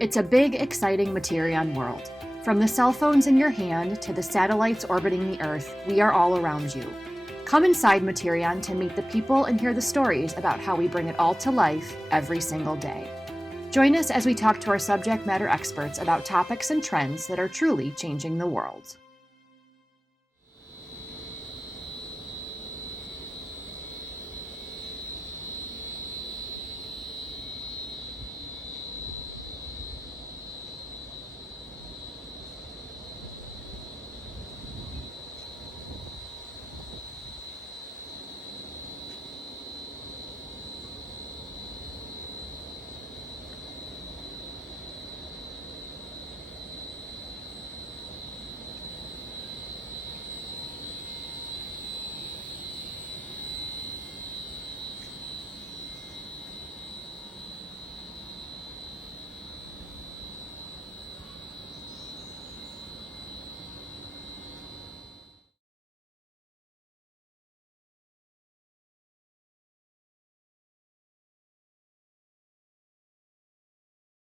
It's a big, exciting Materion world. From the cell phones in your hand to the satellites orbiting the Earth, we are all around you. Come inside Materion to meet the people and hear the stories about how we bring it all to life every single day. Join us as we talk to our subject matter experts about topics and trends that are truly changing the world.